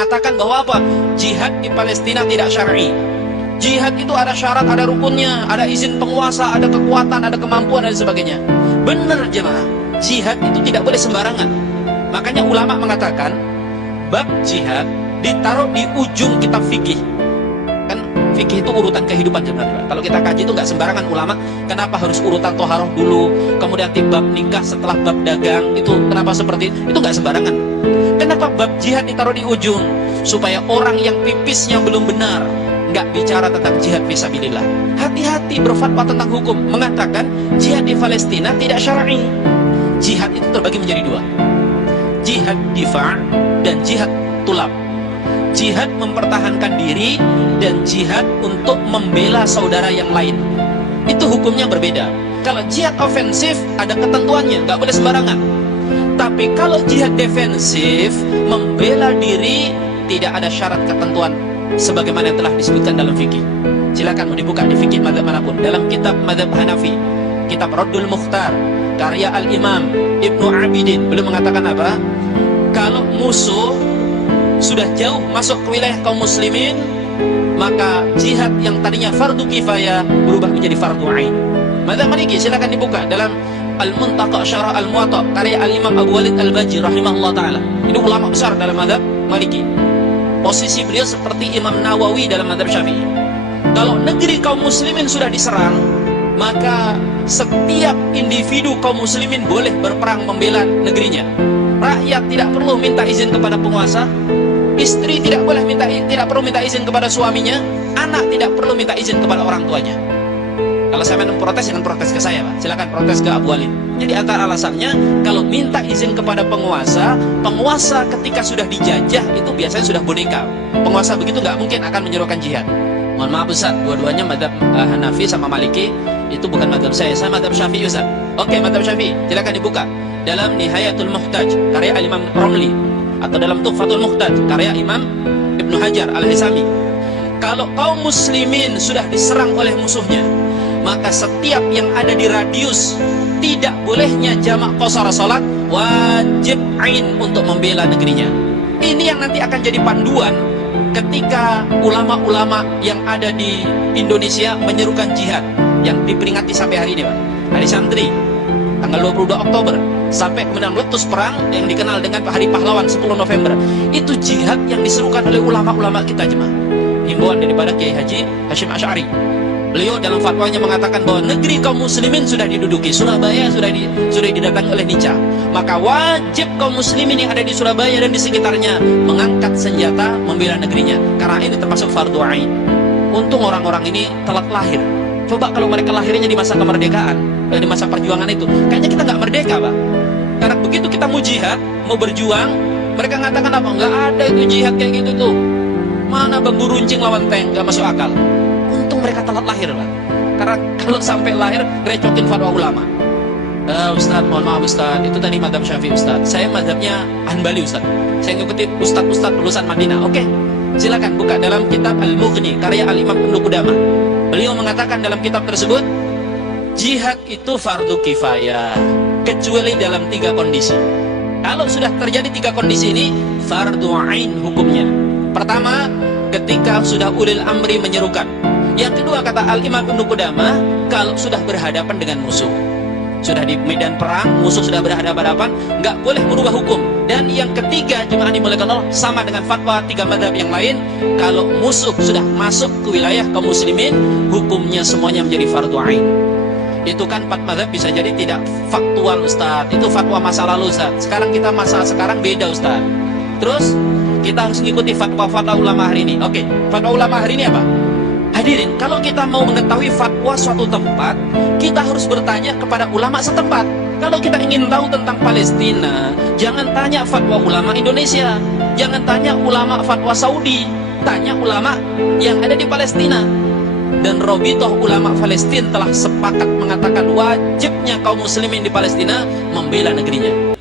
mengatakan bahwa apa? Jihad di Palestina tidak syar'i. Jihad itu ada syarat, ada rukunnya, ada izin penguasa, ada kekuatan, ada kemampuan dan sebagainya. Benar jemaah, jihad itu tidak boleh sembarangan. Makanya ulama mengatakan bab jihad ditaruh di ujung kitab fikih. Kan fikih itu urutan kehidupan sebenarnya. Kalau kita kaji itu nggak sembarangan ulama. Kenapa harus urutan toharoh dulu, kemudian bab nikah setelah bab dagang, itu kenapa seperti itu nggak sembarangan. Kenapa bab jihad ditaruh di ujung? Supaya orang yang pipisnya belum benar nggak bicara tentang jihad fisabilillah. Hati-hati berfatwa tentang hukum, mengatakan jihad di Palestina tidak syar'i. Jihad itu terbagi menjadi dua, jihad difa' dan jihad tulab. Jihad mempertahankan diri dan jihad untuk membela saudara yang lain. Itu hukumnya berbeda. Kalau jihad ofensif ada ketentuannya, nggak boleh sembarangan. Tapi kalau jihad defensif, membela diri, tidak ada syarat ketentuan sebagaimana yang telah disebutkan dalam fikih. Silakan mau dibuka di fikih mazhab manapun. Dalam kitab mazhab Hanafi, kitab Raddul Mukhtar, karya Al-Imam Ibnu Abidin, beliau mengatakan apa? Kalau musuh sudah jauh masuk ke wilayah kaum muslimin, maka jihad yang tadinya fardu kifayah berubah menjadi fardu ain. Mazhab Maliki silakan dibuka dalam Al-Muntaqa Syarah Al-Muwatta, karya Al-Imam Abu Walid Al-Baji rahimahullah taala. Ini ulama besar dalam mazhab Maliki. Posisi beliau seperti Imam Nawawi dalam mazhab Syafi'i. Kalau negeri kaum muslimin sudah diserang, maka setiap individu kaum muslimin boleh berperang membela negerinya. Rakyat tidak perlu minta izin kepada penguasa, istri tidak perlu minta izin kepada suaminya, anak tidak perlu minta izin kepada orang tuanya. Kalau saya mau protes, jangan protes ke saya, Pak. Silakan protes ke Abu Walid. Jadi antara alasannya, kalau minta izin kepada penguasa, penguasa ketika sudah dijajah itu biasanya sudah boneka. Penguasa begitu nggak mungkin akan menyerukan jihad. Mohon maaf Ustaz, dua-duanya mazhab Hanafi sama Maliki itu bukan mazhab saya mazhab Syafi'i Ustaz. Oke, mazhab Syafi'i, silakan dibuka dalam Nihayatul Muhtaj karya Imam Romli, atau dalam Tuhfatul Muhtaj karya Imam Ibnu Hajar Al-Haythami. Kalau kaum muslimin sudah diserang oleh musuhnya, maka setiap yang ada di radius tidak bolehnya jamak qashar salat, wajib ain untuk membela negerinya. Ini yang nanti akan jadi panduan ketika ulama-ulama yang ada di Indonesia menyerukan jihad yang diperingati sampai hari ini, Pak. Hari Santri tanggal 22 Oktober sampai kemudian meletus perang yang dikenal dengan Hari Pahlawan 10 November. Itu jihad yang diserukan oleh ulama-ulama kita, jemaah. Himbauan daripada Kiai Haji Hashim Asy'ari. Beliau dalam fatwanya mengatakan bahwa negeri kaum muslimin sudah diduduki, Surabaya sudah didatangi oleh Nica. Maka wajib kaum muslimin yang ada di Surabaya dan di sekitarnya mengangkat senjata membela negerinya, karena ini termasuk fardu ain. Untung orang-orang ini telat lahir. Coba kalau mereka lahirnya di masa kemerdekaan, di masa perjuangan itu, kayaknya kita nggak merdeka, Pak. Karena begitu kita mau jihad, mau berjuang, mereka mengatakan apa? Nggak ada itu jihad kayak gitu tuh. Mana bambu runcing lawan tank, nggak masuk akal. Untung mereka telat lahir, Pak. Karena kalau sampai lahir, recokin fatwa ulama. Ustaz, mohon maaf Ustaz, itu tadi mazhab Syafi'i Ustaz. Saya mazhabnya Hanbali Ustaz. Saya ngikutin Ustaz-Ustaz lulusan Madinah. Oke, silakan buka dalam kitab Al-Mughni karya Al-Imam Ibnu Qudamah. Beliau mengatakan dalam kitab tersebut, jihad itu fardu kifayah kecuali dalam 3 kondisi. Kalau sudah terjadi 3 kondisi ini, fardu ain hukumnya. Pertama, ketika sudah ulil amri menyerukan. Yang kedua, kata Al-Imam Ibnu Qudamah, kalau sudah berhadapan dengan musuh, sudah di medan perang, musuh sudah berhadapan-hadapan, nggak boleh merubah hukum. Dan yang ketiga, jemaah dimulakan Allah, sama dengan fatwa 3 mazhab yang lain, kalau musuh sudah masuk ke wilayah kaum muslimin, hukumnya semuanya menjadi fardu ain. Itu kan 4 mazhab bisa jadi tidak faktual Ustaz, itu fatwa masa lalu Ustaz. Sekarang kita masa sekarang beda Ustaz. Terus kita harus mengikuti fatwa-fatwa ulama hari ini. Oke, fatwa ulama hari ini apa? Hadirin, kalau kita mau mengetahui fatwa suatu tempat, kita harus bertanya kepada ulama setempat. Kalau kita ingin tahu tentang Palestina, jangan tanya fatwa ulama Indonesia, jangan tanya ulama fatwa Saudi, tanya ulama yang ada di Palestina. Dan Robitoh ulama Palestina telah sepakat mengatakan wajibnya kaum muslimin di Palestina membela negerinya.